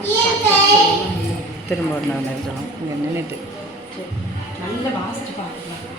ഉത്തരം പോരണം എന്നായിരുന്നു എങ്ങനെയായിട്ട് നല്ല വാസ്റ്റ് പാട്ടുകളാണ്